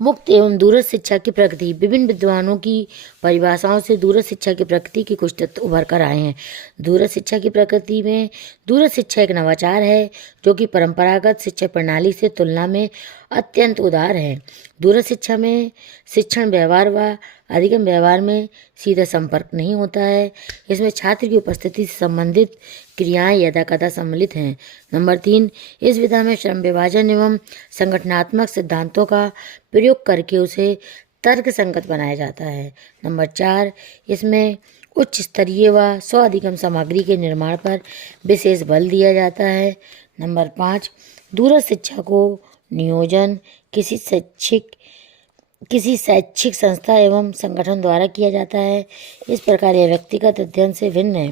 मुक्त एवं दूरस्थ शिक्षा की प्रकृति। विभिन्न विद्वानों की परिभाषाओं से दूरस्थ शिक्षा की प्रकृति के कुछ तत्व उभर कर आए हैं। दूरस्थ शिक्षा की प्रकृति में दूरस्थ शिक्षा एक नवाचार है जो कि परंपरागत शिक्षा प्रणाली से तुलना में अत्यंत उदार है। दूरस्थ शिक्षा में शिक्षण व्यवहार व अधिगम व्यवहार में सीधा संपर्क नहीं होता है। इसमें छात्र की उपस्थिति से संबंधित क्रियाएं यदा कदा सम्मिलित हैं। नंबर 3, इस विधा में श्रम विभाजन एवं संगठनात्मक सिद्धांतों का प्रयोग करके उसे तर्क संगत बनाया जाता है। नंबर 4, इसमें उच्च स्तरीय व स्व अधिगम सामग्री के निर्माण पर विशेष बल दिया जाता है। नंबर 5, दूरस्थ शिक्षा को नियोजन किसी शैक्षिक संस्था एवं संगठन द्वारा किया जाता है। इस प्रकार यह व्यक्तिगत अध्ययन से भिन्न है।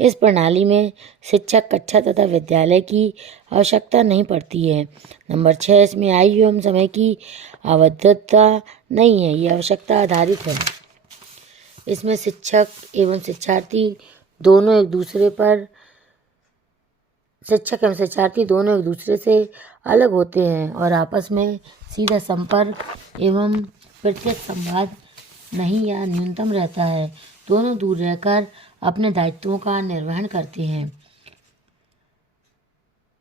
इस प्रणाली में शिक्षक कक्षा तथा विद्यालय की आवश्यकता नहीं पड़ती है। नंबर 6, इसमें आयु एवं समय की आबद्धता नहीं है, ये आवश्यकता आधारित है। इसमें शिक्षक एवं शिक्षार्थी दोनों एक दूसरे से अलग होते हैं और आपस में सीधा संपर्क एवं प्रत्यक्ष संवाद नहीं या न्यूनतम रहता है। दोनों दूर रहकर अपने दायित्वों का निर्वहन करते हैं।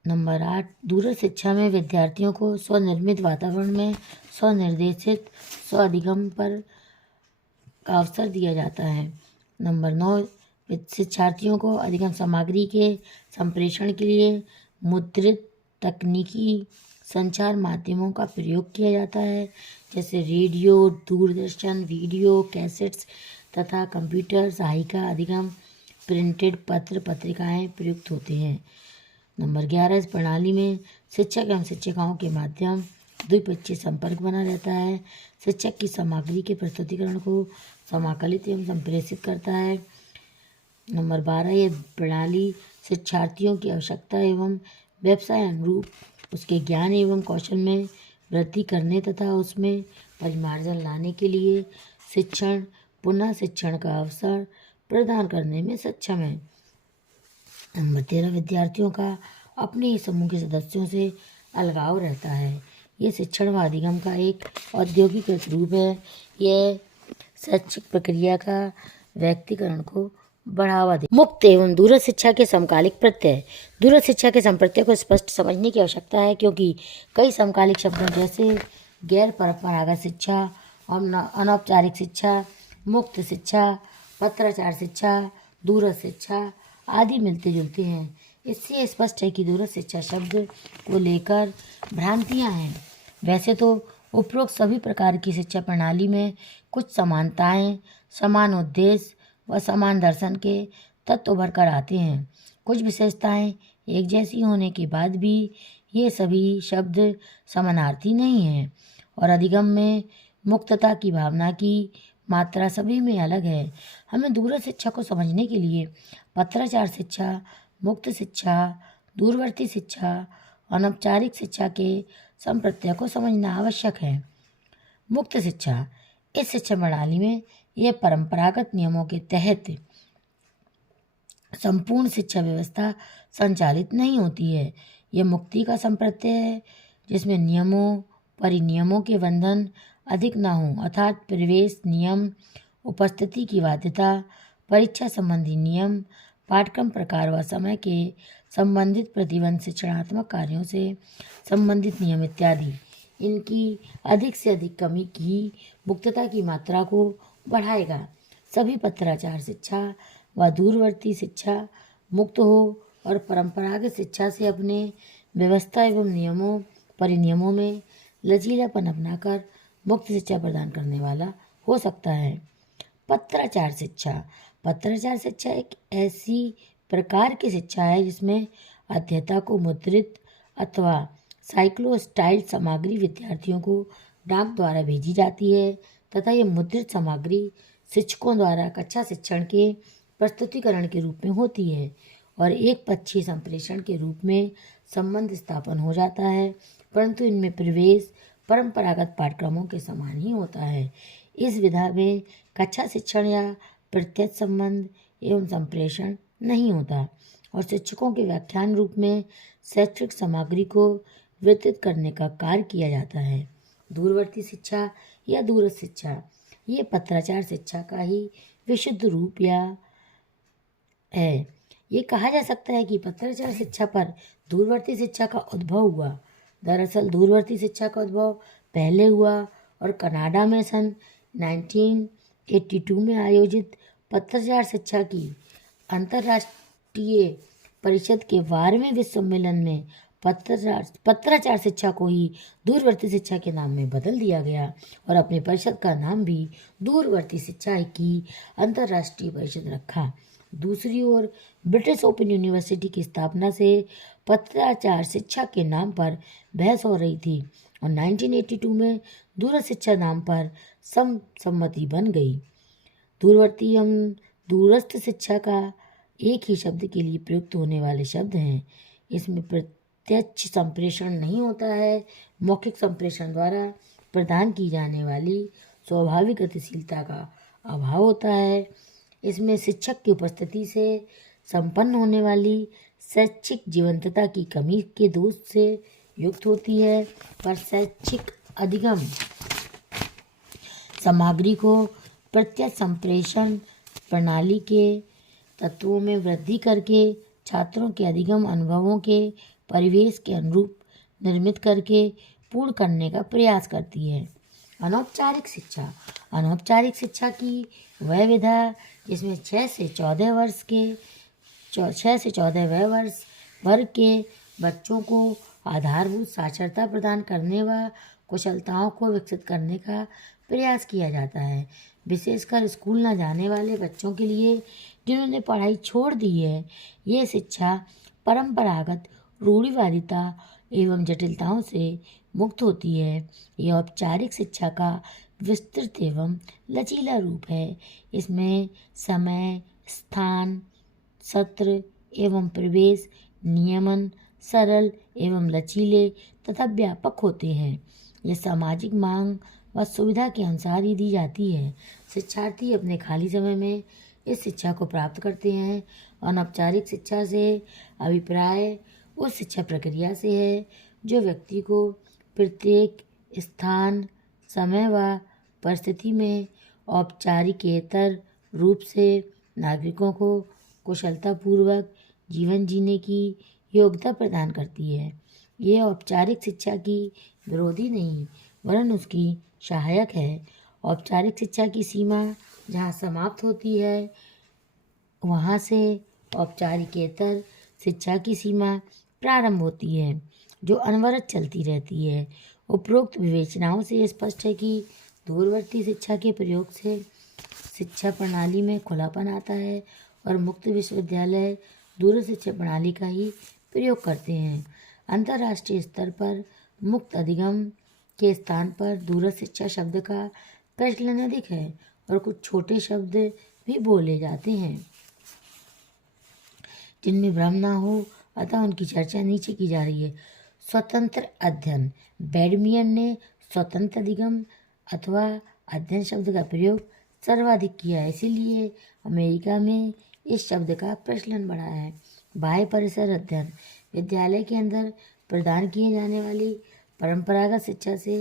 नंबर 8, दूरस्थ शिक्षा में विद्यार्थियों को स्वनिर्मित वातावरण में स्वनिर्देशित स्व अधिगम पर का अवसर दिया जाता है। नंबर 9, शिक्षार्थियों को अधिगम सामग्री के संप्रेषण के लिए मुद्रित तकनीकी संचार माध्यमों का प्रयोग किया जाता है, जैसे रेडियो, दूरदर्शन, वीडियो, कैसेट्स तथा कंप्यूटर सहायिका अधिगम प्रिंटेड पत्र पत्रिकाएं प्रयुक्त होते हैं। नंबर 11, इस प्रणाली में शिक्षक एवं शिक्षिकाओं के माध्यम द्विपक्षीय संपर्क बना रहता है। शिक्षक की सामग्री के प्रस्तुतिकरण को समाकलित एवं संप्रेषित करता है। नंबर 12, यह प्रणाली शिक्षार्थियों की आवश्यकता एवं व्यवसाय अनुरूप उसके ज्ञान एवं कौशल में वृद्धि करने तथा उसमें परिमार्जन लाने के लिए पुनः शिक्षण का अवसर प्रदान करने में सक्षम है। नंबर 13, विद्यार्थियों का अपने ही समूह के सदस्यों से अलगाव रहता है। ये शिक्षण व अधिगम का एक औद्योगिकृत रूप है। यह शैक्षिक प्रक्रिया का व्यक्तिकरण को बढ़ावा दे। मुक्त एवं दूरस्थ शिक्षा के समकालिक प्रत्यय। दूरस्थ शिक्षा के संप्रत्यय को स्पष्ट समझने की आवश्यकता है क्योंकि कई समकालिक शब्दों जैसे गैर परंपरागत शिक्षा, अनौपचारिक शिक्षा, मुक्त शिक्षा, पत्राचार शिक्षा, दूरस्थ शिक्षा आदि मिलते जुलते हैं। इससे स्पष्ट है कि दूरस्थ शिक्षा शब्द को लेकर भ्रांतियां हैं। वैसे तो उपरोक्त सभी प्रकार की शिक्षा प्रणाली में कुछ समानताएं, समान उद्देश्य व समान दर्शन के तत्व उभर कर आते हैं। कुछ विशेषताएं एक जैसी होने के बाद भी ये सभी शब्द समानार्थी नहीं हैं और अधिगम में मुक्तता की भावना की मात्रा सभी में अलग है। हमें दूरस्थ शिक्षा को समझने के लिए पत्राचार शिक्षा, मुक्त शिक्षा, दूरवर्ती शिक्षा, अनौपचारिक शिक्षा के संप्रत्यय को समझना आवश्यक है। मुक्त शिक्षा, इस शिक्षा प्रणाली में यह परंपरागत नियमों के तहत संपूर्ण शिक्षा व्यवस्था संचालित नहीं होती है। यह मुक्ति का संप्रत्यय है जिसमें नियमों परिनियमों के बंधन अधिक न हो, अर्थात प्रवेश नियम, उपस्थिति की बाध्यता, परीक्षा संबंधी नियम, पाठ्यक्रम प्रकार व समय के संबंधित प्रतिबंध, शिक्षणात्मक कार्यों से संबंधित नियम इत्यादि। इनकी अधिक से अधिक कमी की मुक्तता की मात्रा को बढ़ाएगा। सभी पत्राचार शिक्षा व दूरवर्ती शिक्षा मुक्त हो और परंपरागत शिक्षा से अपने व्यवस्था एवं नियमों परिनियमों में लचीलापन अपनाकर मुक्त शिक्षा प्रदान करने वाला हो सकता है। पत्राचार शिक्षा एक ऐसी प्रकार की शिक्षा है जिसमें अध्येता को मुद्रित अथवा साइक्लोस्टाइल सामग्री विद्यार्थियों को डाक द्वारा भेजी जाती है तथा यह मुद्रित सामग्री शिक्षकों द्वारा कक्षा शिक्षण के प्रस्तुतिकरण के रूप में होती है और एक पक्षीय संप्रेषण के रूप में संबंध स्थापन हो जाता है, परंतु इनमें प्रवेश परंपरागत पाठ्यक्रमों के समान ही होता है। इस विधा में कक्षा शिक्षण या प्रत्यक्ष संबंध एवं संप्रेषण नहीं होता और शिक्षकों के व्याख्यान रूप में शैक्षिक सामग्री को वितरित करने का कार्य किया जाता है। दूरवर्ती शिक्षा या दूरस्थ शिक्षा ये पत्राचार शिक्षा का ही विशुद्ध रूप या है। ये कहा जा सकता है कि पत्राचार शिक्षा पर दूरवर्ती शिक्षा का उद्भव हुआ। दरअसल दूरवर्ती शिक्षा का उद्भव पहले हुआ और कनाडा में सन 1982 में आयोजित पत्राचार शिक्षा की अंतर्राष्ट्रीय परिषद के 12वें विश्व सम्मेलन में पत्राचार शिक्षा को ही दूरवर्ती शिक्षा के नाम में बदल दिया गया और अपनी परिषद का नाम भी दूरवर्ती शिक्षा की अंतर्राष्ट्रीय परिषद रखा। दूसरी ओर ब्रिटिश ओपन यूनिवर्सिटी की स्थापना से पत्राचार शिक्षा के नाम पर बहस हो रही थी और 1982 में दूरस्थ शिक्षा नाम पर सम्मति बन गई। दूरवर्ती एवं दूरस्थ शिक्षा का एक ही शब्द के लिए प्रयुक्त होने वाले शब्द हैं। इसमें प्रत्यक्ष संप्रेषण नहीं होता है, मौखिक संप्रेषण द्वारा प्रदान की जाने वाली स्वाभाविक गतिशीलता का अभाव होता है। इसमें शिक्षक की उपस्थिति से संपन्न होने वाली शैक्षिक जीवंतता की कमी के दोष से युक्त होती है, पर शैक्षिक अधिगम सामग्री को प्रत्यक्ष संप्रेषण प्रणाली के तत्वों में वृद्धि करके छात्रों के अधिगम अनुभवों के परिवेश के अनुरूप निर्मित करके पूर्ण करने का प्रयास करती है। अनौपचारिक शिक्षा अनौपचारिक शिक्षा की वह विधा जिसमें 6 से 14 वर्ष वर्ग के बच्चों को आधारभूत साक्षरता प्रदान करने व कुशलताओं को विकसित करने का प्रयास किया जाता है। विशेषकर स्कूल न जाने वाले बच्चों के लिए जिन्होंने पढ़ाई छोड़ दी है, ये शिक्षा परंपरागत रूढ़िवादिता एवं जटिलताओं से मुक्त होती है। यह औपचारिक शिक्षा का विस्तृत एवं लचीला रूप है। इसमें समय, स्थान, सत्र एवं प्रवेश नियमन सरल एवं लचीले तथा व्यापक होते हैं। यह सामाजिक मांग व सुविधा के अनुसार ही दी जाती है। शिक्षार्थी अपने खाली समय में इस शिक्षा को प्राप्त करते हैं। अनौपचारिक शिक्षा से अभिप्राय उस शिक्षा प्रक्रिया से है जो व्यक्ति को प्रत्येक स्थान, समय व परिस्थिति में औपचारिकेतर रूप से नागरिकों को कुशलतापूर्वक जीवन जीने की योग्यता प्रदान करती है। यह औपचारिक शिक्षा की विरोधी नहीं वरन उसकी सहायक है। औपचारिक शिक्षा की सीमा जहाँ समाप्त होती है वहाँ से औपचारिकेतर शिक्षा की सीमा प्रारंभ होती है जो अनवरत चलती रहती है। उपरोक्त विवेचनाओं से स्पष्ट है कि दूरवर्ती शिक्षा के प्रयोग से शिक्षा प्रणाली में खुलापन आता है और मुक्त विश्वविद्यालय दूरस्थ शिक्षा प्रणाली का ही प्रयोग करते हैं। अंतर्राष्ट्रीय स्तर पर मुक्त अधिगम के स्थान पर दूरस्थ शिक्षा शब्द का प्रचलन अधिक है और कुछ छोटे शब्द भी बोले जाते हैं जिनमें भ्रम न हो, अतः उनकी चर्चा नीचे की जा रही है। स्वतंत्र अध्ययन बैडमियन ने स्वतंत्र अधिगम अथवा अध्ययन शब्द का प्रयोग सर्वाधिक किया है, इसीलिए अमेरिका में इस शब्द का प्रचलन बढ़ा है। बाह्य परिसर अध्ययन विद्यालय के अंदर प्रदान किए जाने वाली परंपरागत शिक्षा से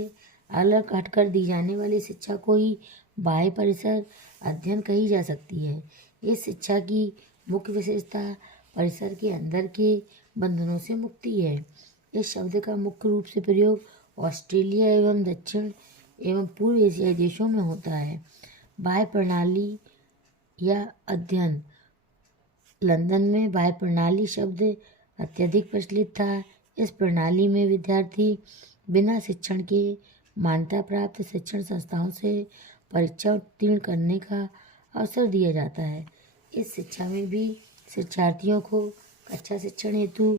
अलग हटकर दी जाने वाली शिक्षा को ही बाह्य परिसर अध्ययन कही जा सकती है। इस शिक्षा की मुख्य विशेषता परिसर के अंदर के बंधनों से मुक्ति है। इस शब्द का मुख्य रूप से प्रयोग ऑस्ट्रेलिया एवं दक्षिण एवं पूर्व एशियाई देशों में होता है। बाह्य प्रणाली या अध्ययन लंदन में बाह्य प्रणाली शब्द अत्यधिक प्रचलित था। इस प्रणाली में विद्यार्थी बिना शिक्षण के मान्यता प्राप्त शिक्षण संस्थाओं से परीक्षा उत्तीर्ण करने का अवसर दिया जाता है। इस शिक्षा में भी शिक्षार्थियों को कक्षा शिक्षण हेतु